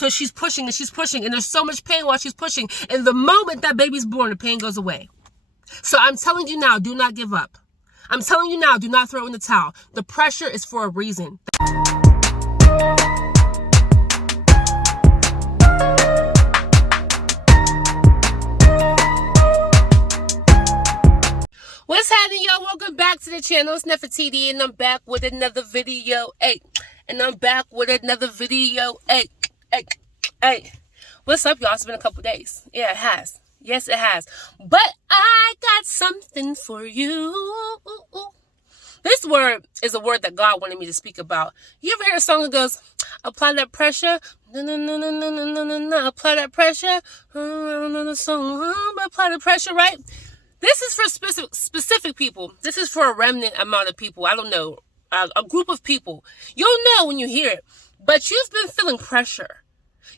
So she's pushing and she's pushing, and there's so much pain while she's pushing. And the moment that baby's born, the pain goes away. So I'm telling you now, do not give up. I'm telling you now, do not throw in the towel. The pressure is for a reason. What's happening, y'all? Welcome back to the channel. It's Nefertiti, and I'm back with another video. Hey, what's up, y'all? It's been a couple days. Yeah, it has. Yes, it has. But I got something for you. This word is a word that God wanted me to speak about. You ever hear a song that goes, apply that pressure? No, no, no, no, no, no, no, no. Apply that pressure. Another song, apply the pressure, right? This is for specific people. This is for a remnant amount of people. I don't know. A group of people. You'll know when you hear it. But you've been feeling pressure.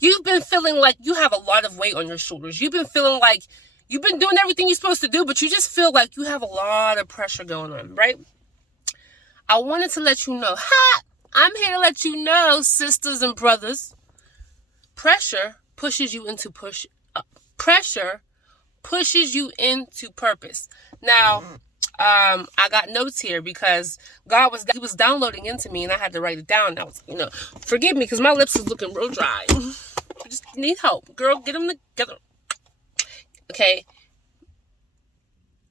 You've been feeling like you have a lot of weight on your shoulders. You've been feeling like you've been doing everything you're supposed to do, but you just feel like you have a lot of pressure going on, right? I wanted to let you know. I'm here to let you know, sisters and brothers. Pressure pushes you into pressure pushes you into purpose. Now, I got notes here because he was downloading into me, and I had to write it down. I was, forgive me because my lips is looking real dry. I just need help, girl. Get them together, okay?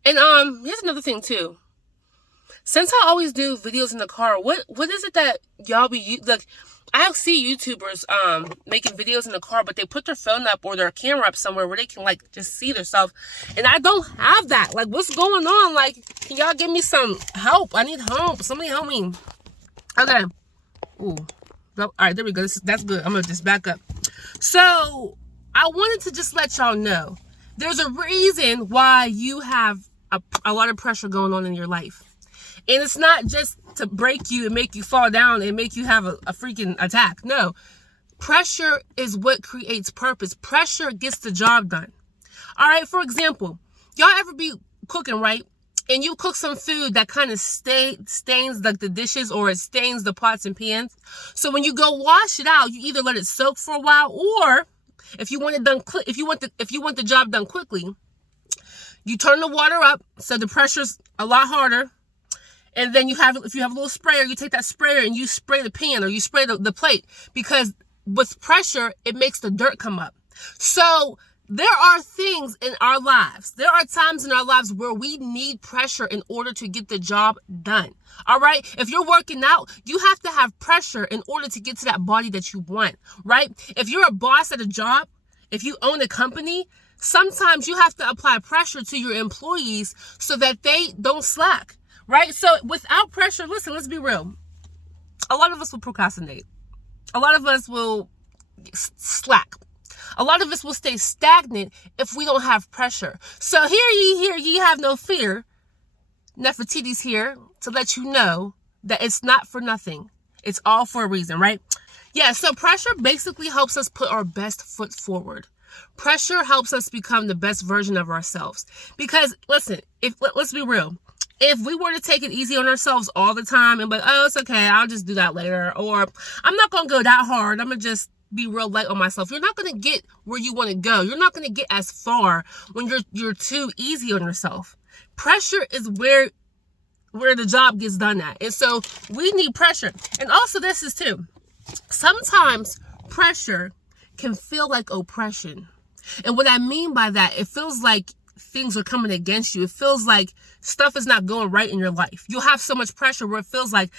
And here's another thing too. Since I always do videos in the car, what is it that y'all be like? I see YouTubers making videos in the car, but they put their phone up or their camera up somewhere where they can like just see themselves. And I don't have that. Like, what's going on? Like, can y'all give me some help? I need help. Somebody help me. Okay. Ooh. All right, there we go. That's good. I'm gonna just back up. So I wanted to just let y'all know there's a reason why you have a lot of pressure going on in your life. And it's not just to break you and make you fall down and make you have a freaking attack. No. Pressure is what creates purpose. Pressure gets the job done. All right, for example, y'all ever be cooking, right? And you cook some food that kind of stains like the dishes, or it stains the pots and pans. So when you go wash it out, you either let it soak for a while, or if you want it done if you want the job done quickly, you turn the water up so the pressure's a lot harder. And then if you have a little sprayer, you take that sprayer and you spray the pan or you spray the plate, because with pressure, it makes the dirt come up. So there are things in our lives. There are times in our lives where we need pressure in order to get the job done. All right. If you're working out, you have to have pressure in order to get to that body that you want. Right. If you're a boss at a job, if you own a company, sometimes you have to apply pressure to your employees so that they don't slack. Right? So without pressure, listen, let's be real. A lot of us will procrastinate. A lot of us will slack. A lot of us will stay stagnant if we don't have pressure. So hear ye, have no fear. Nefertiti's here to let you know that it's not for nothing. It's all for a reason, right? Yeah, so pressure basically helps us put our best foot forward. Pressure helps us become the best version of ourselves. Because, listen, let's be real. If we were to take it easy on ourselves all the time and be like, oh, it's okay, I'll just do that later, or I'm not going to go that hard, I'm going to just be real light on myself, you're not going to get where you want to go. You're not going to get as far when you're too easy on yourself. Pressure is where the job gets done at. And so we need pressure. And also this is too, sometimes pressure can feel like oppression. And what I mean by that, it feels like things are coming against you. It feels like stuff is not going right in your life. You'll have so much pressure where it feels like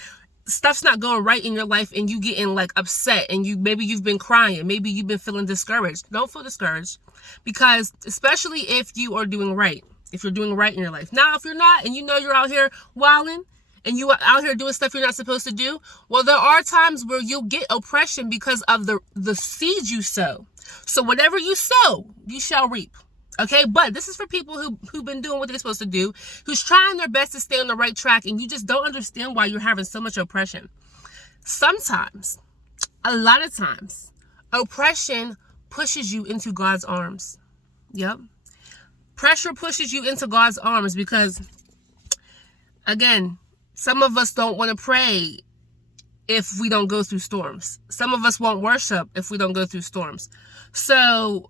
stuff's not going right in your life, and you getting like upset, and maybe you've been crying, maybe you've been feeling discouraged. Don't feel discouraged, because especially if you are doing right, if you're doing right in your life. Now, if you're not, and you're out here wilding, and you are out here doing stuff you're not supposed to do, well, there are times where you'll get oppression because of the seeds you sow. So whatever you sow, you shall reap. Okay, but this is for people who've been doing what they're supposed to do, who's trying their best to stay on the right track, and you just don't understand why you're having so much oppression. Sometimes, a lot of times, oppression pushes you into God's arms. Yep. Pressure pushes you into God's arms because, again, some of us don't want to pray if we don't go through storms. Some of us won't worship if we don't go through storms. So,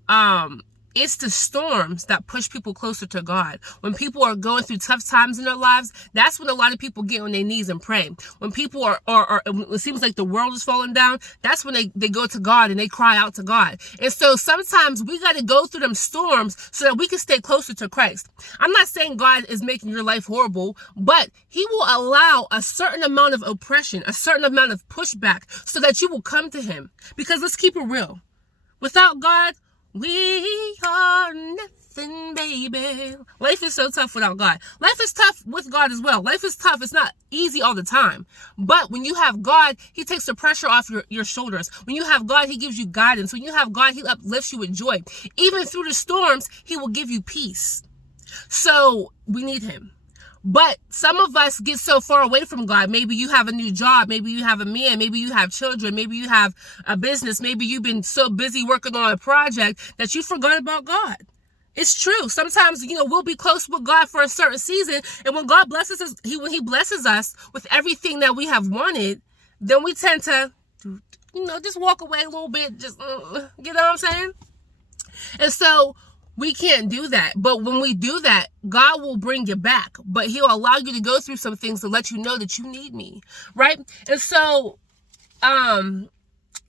it's the storms that push people closer to God. When people are going through tough times in their lives, that's when a lot of people get on their knees and pray. When people are it seems like the world is falling down, that's when they go to God and they cry out to God. And so sometimes we got to go through them storms so that we can stay closer to Christ. I'm not saying God is making your life horrible, but he will allow a certain amount of oppression, a certain amount of pushback so that you will come to him. Because let's keep it real. Without God, we are nothing, baby. Life is so tough without God. Life is tough with God as well. Life is tough. It's not easy all the time. But when you have God, he takes the pressure off your shoulders. When you have God, he gives you guidance. When you have God, he uplifts you with joy. Even through the storms, he will give you peace. So we need him. But some of us get so far away from God. Maybe you have a new job. Maybe you have a man. Maybe you have children. Maybe you have a business. Maybe you've been so busy working on a project that you forgot about God. It's true. Sometimes, we'll be close with God for a certain season. And when God blesses us, when he blesses us with everything that we have wanted, then we tend to, just walk away a little bit. Just, you know what I'm saying? And so we can't do that. But when we do that, God will bring you back. But he'll allow you to go through some things to let you know that you need me. Right? And so,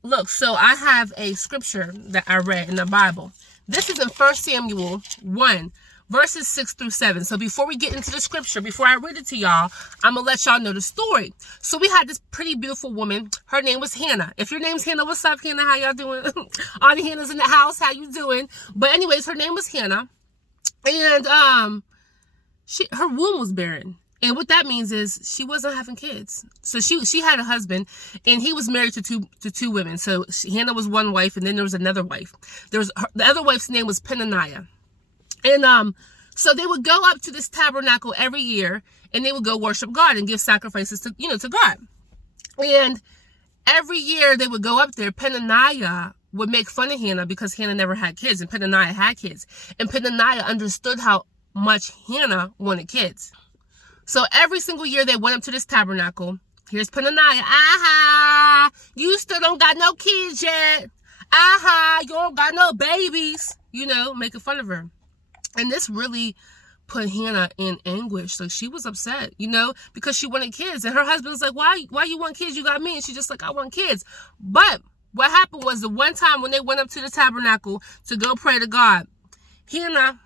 look, so I have a scripture that I read in the Bible. This is in 1 Samuel 1, verses 6 through 7. So before we get into the scripture, before I read it to y'all, I'm going to let y'all know the story. So we had this pretty beautiful woman. Her name was Hannah. If your name's Hannah, what's up, Hannah? How y'all doing? All the Hannahs in the house, how you doing? But anyways, her name was Hannah. And her womb was barren. And what that means is she wasn't having kids. So she had a husband, and he was married to two women. So Hannah was one wife, and then there was another wife. The other wife's name was Peninnah. And so they would go up to this tabernacle every year, and they would go worship God and give sacrifices to God. And every year they would go up there. Peninnah would make fun of Hannah because Hannah never had kids, and Peninnah had kids. And Peninnah understood how much Hannah wanted kids. So every single year they went up to this tabernacle. Here's Peninnah. Aha! You still don't got no kids yet. Aha! You don't got no babies. Making fun of her. And this really put Hannah in anguish. Like, she was upset, because she wanted kids. And her husband was like, why you want kids? You got me. And she's just like, I want kids. But what happened was the one time when they went up to the tabernacle to go pray to God, Hannah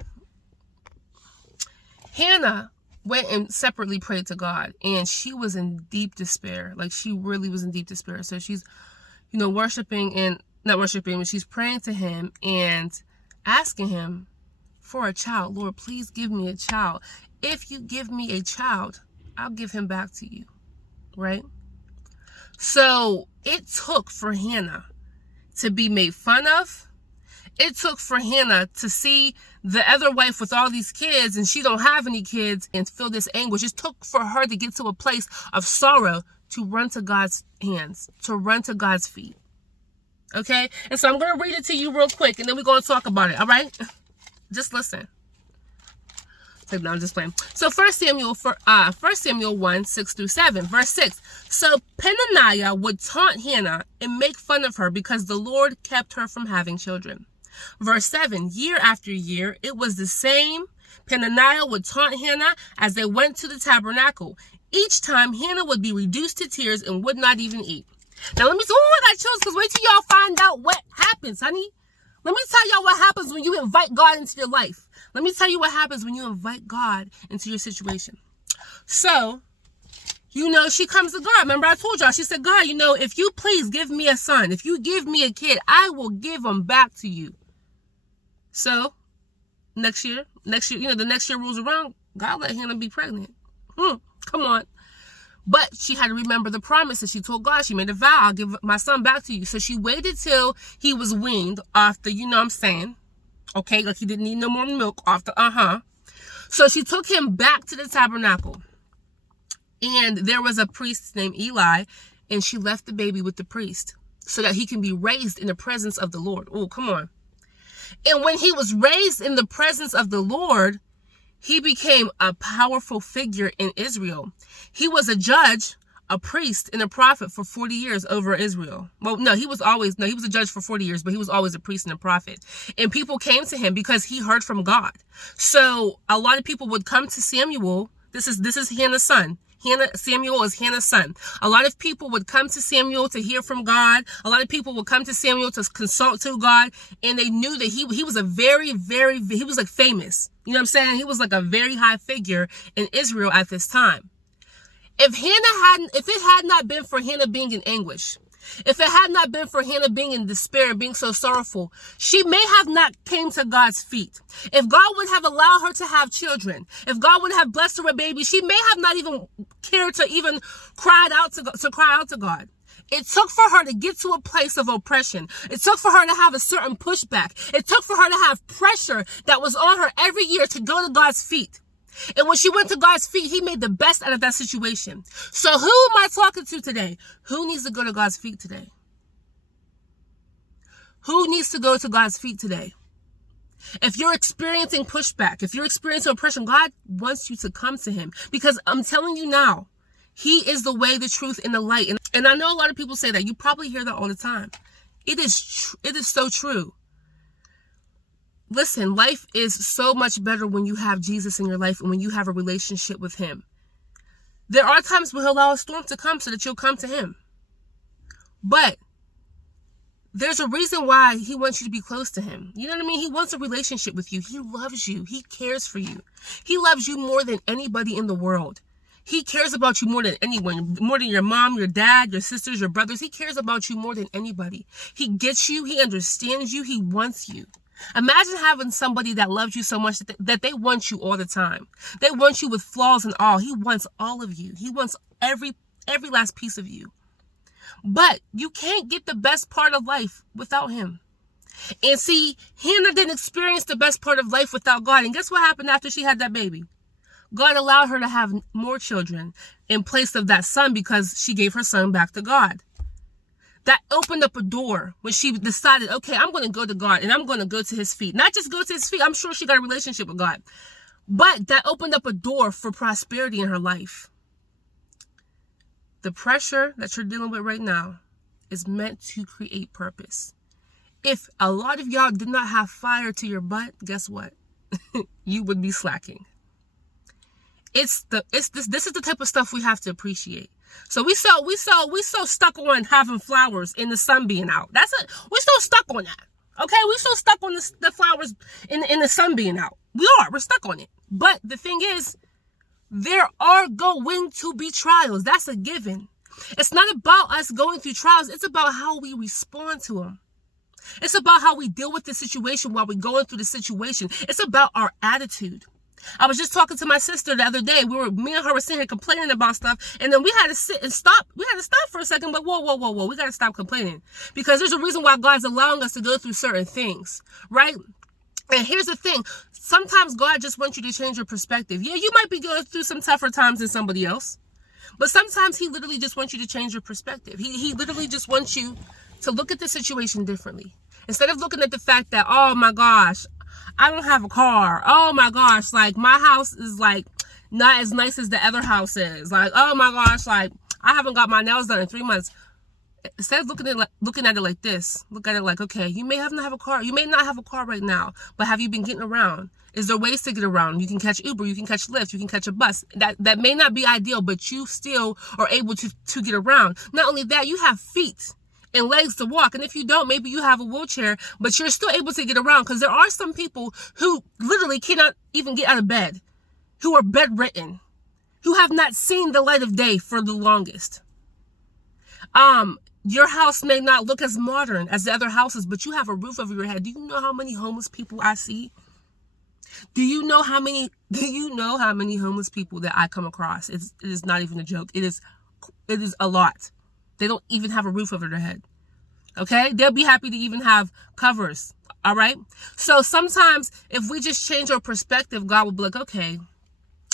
went and separately prayed to God. And she was in deep despair. Like, she really was in deep despair. So she's, worshiping and not worshiping, but she's praying to him and asking him for a child. Lord, please give me a child. If you give me a child, I'll give him back to you. Right? So it took for Hannah to be made fun of. It took for Hannah to see the other wife with all these kids and she don't have any kids and feel this anguish. It took for her to get to a place of sorrow to run to God's hands, to run to God's feet. Okay? And so I'm going to read it to you real quick and then we're going to talk about it. All right? Just listen. So, no, I'm just playing. So 1 Samuel 1, 6 through 7, verse 6. So Peninnah would taunt Hannah and make fun of her because the Lord kept her from having children. Verse 7, year after year, it was the same. Peninnah would taunt Hannah as they went to the tabernacle. Each time, Hannah would be reduced to tears and would not even eat. Now, let me say, I got chills because wait till y'all find out what happens, honey. Let me tell y'all what happens when you invite God into your life. Let me tell you what happens when you invite God into your situation. So, she comes to God. Remember I told y'all, she said, God, if you please give me a son, if you give me a kid, I will give him back to you. So, next year, the next year rolls around, God let Hannah be pregnant. Come on. But she had to remember the promise that she told God. She made a vow, I'll give my son back to you. So she waited till he was weaned off the, okay, like he didn't need no more milk off the, So she took him back to the tabernacle. And there was a priest named Eli, and she left the baby with the priest so that he can be raised in the presence of the Lord. Oh, come on. And when he was raised in the presence of the Lord, he became a powerful figure in Israel. He was a judge a priest and a prophet for 40 years over Israel. Well, no, he was a judge for 40 years, but he was always a priest and a prophet. And people came to him because he heard from God. So a lot of people would come to Samuel. This is Hannah's son. Samuel is Hannah's son. A lot of people would come to Samuel to hear from God. A lot of people would come to Samuel to consult to God. And they knew that he was a he was like famous. You know what I'm saying? He was like a very high figure in Israel at this time. If it had not been for Hannah being in anguish, if it had not been for Hannah being in despair and being so sorrowful, she may have not came to God's feet. If God would have allowed her to have children, if God would have blessed her with babies, she may have not even cared to even cry out to God. It took for her to get to a place of oppression. It took for her to have a certain pushback. It took for her to have pressure that was on her every year to go to God's feet. And when she went to God's feet, He made the best out of that situation. So who am I talking to today? Who needs to go to God's feet today? Who needs to go to God's feet today? If you're experiencing pushback, if you're experiencing oppression, God wants you to come to Him. Because I'm telling you now, He is the way, the truth, and the light. And I know a lot of people say that. You probably hear that all the time. It is so true. Listen, life is so much better when you have Jesus in your life and when you have a relationship with Him. There are times when He'll allow a storm to come so that you'll come to Him. But there's a reason why He wants you to be close to Him. You know what I mean? He wants a relationship with you. He loves you. He cares for you. He loves you more than anybody in the world. He cares about you more than anyone, more than your mom, your dad, your sisters, your brothers. He cares about you more than anybody. He gets you. He understands you. He wants you. Imagine having somebody that loves you so much that they want you all the time. They want you with flaws and all. He wants all of you. He wants every last piece of you. But you can't get the best part of life without Him. And see, Hannah didn't experience the best part of life without God. And guess what happened after she had that baby? God allowed her to have more children in place of that son because she gave her son back to God. That opened up a door when she decided, okay, I'm going to go to God and I'm going to go to His feet. Not just go to His feet. I'm sure she got a relationship with God. But that opened up a door for prosperity in her life. The pressure that you're dealing with right now is meant to create purpose. If a lot of y'all did not have fire to your butt, guess what? You would be slacking. This is the type of stuff we have to appreciate. So we so stuck on having flowers in the sun being out. We're so stuck on that. Okay, we're so stuck on the flowers in the sun being out. We're stuck on it. But the thing is, there are going to be trials. That's a given. It's not about us going through trials. It's about how we respond to them. It's about how we deal with the situation while we're going through the situation. It's about our attitude. I was just talking to my sister the other day. Me and her were sitting here complaining about stuff, and then we had to sit and stop. We had to stop for a second, but whoa. We got to stop complaining because there's a reason why God's allowing us to go through certain things, right? And here's the thing. Sometimes God just wants you to change your perspective. Yeah, you might be going through some tougher times than somebody else, but sometimes He literally just wants you to change your perspective. He literally just wants you to look at the situation differently. Instead of looking at the fact that, oh my gosh, I don't have a car. Oh my gosh, like my house is like not as nice as the other house is. Like, oh my gosh, like I haven't got my nails done in 3 months. Instead of looking at it like this, look at it like, okay, you may not have a car. You may not have a car right now, but have you been getting around? Is there ways to get around? You can catch Uber, you can catch Lyft, you can catch a bus. That may not be ideal, but you still are able to get around. Not only that, you have feet and legs to walk. And if you don't, maybe you have a wheelchair, but you're still able to get around. Because there are some people who literally cannot even get out of bed, who are bedridden, who have not seen the light of day for the longest. Your house may not look as modern as the other houses, but you have a roof over your head. Do you know how many homeless people I see? Do you know how many homeless people that I come across? It is not even a joke. It is a lot. They don't even have a roof over their head. Okay? They'll be happy to even have covers. All right? So sometimes if we just change our perspective, God will be like, okay,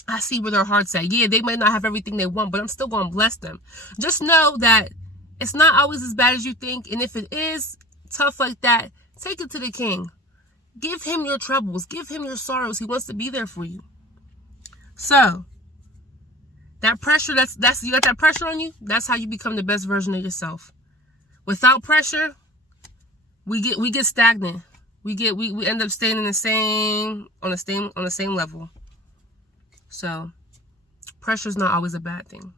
I see where their heart's at. Yeah, they might not have everything they want, but I'm still going to bless them. Just know that it's not always as bad as you think. And if it is tough like that, take it to the King. Give Him your troubles. Give Him your sorrows. He wants to be there for you. So, That pressure, that's you got that pressure on you. That's how you become the best version of yourself. Without pressure, we get stagnant. We end up staying in the same on the same level. So pressure is not always a bad thing.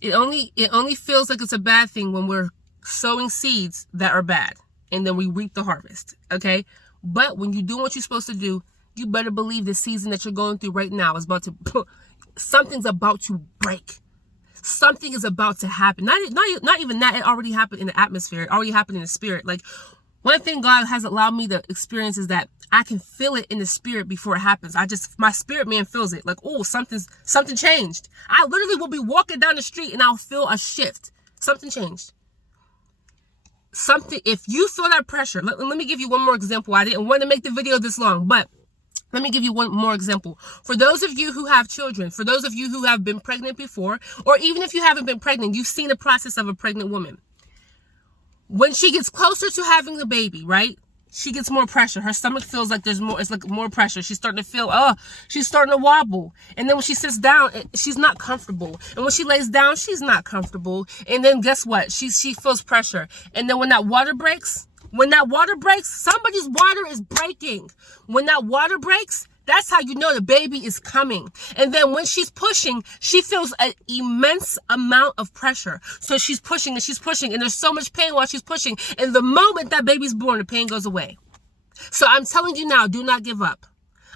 It only feels like it's a bad thing when we're sowing seeds that are bad and then we reap the harvest. Okay? But when you do what you're supposed to do, you better believe the season that you're going through right now is about to something's about to break. Something is about to happen. Not even that. It already happened in the atmosphere. It already happened in the spirit. Like, one thing God has allowed me to experience is that I can feel it in the spirit before it happens. My spirit man feels it. Like, oh, something changed. I literally will be walking down the street and I'll feel a shift. Something changed. If you feel that pressure, let me give you one more example. I didn't want to make the video this long, but let me give you one more example. For those of you who have children, for those of you who have been pregnant before, or even if you haven't been pregnant, you've seen the process of a pregnant woman. When she gets closer to having the baby, right? She gets more pressure. Her stomach feels like it's like more pressure. She's starting to feel, she's starting to wobble. And then when she sits down, she's not comfortable. And when she lays down, she's not comfortable. And then guess what? She feels pressure. And then when that water breaks, somebody's water is breaking. When that water breaks, that's how you know the baby is coming. And then when she's pushing, she feels an immense amount of pressure. So she's pushing and she's pushing, and there's so much pain while she's pushing. And the moment that baby's born, the pain goes away. So I'm telling you now, do not give up.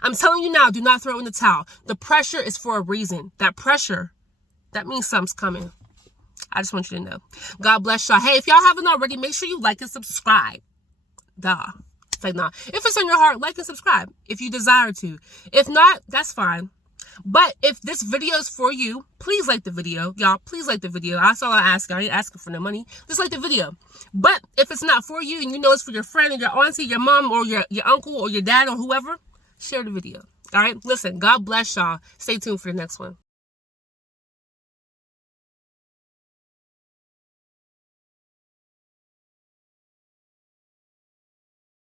I'm telling you now, do not throw in the towel. The pressure is for a reason. That pressure, that means something's coming. I just want you to know. God bless y'all. Hey, if y'all haven't already, make sure you like and subscribe. It's like, nah. If it's on your heart, like and subscribe if you desire to. If not, that's fine. But if this video is for you, please like the video. Y'all, please like the video. That's all I ask. I ain't asking for no money. Just like the video. But if it's not for you and you know it's for your friend or your auntie, your mom, or your uncle or your dad or whoever, share the video. All right? Listen, God bless y'all. Stay tuned for the next one.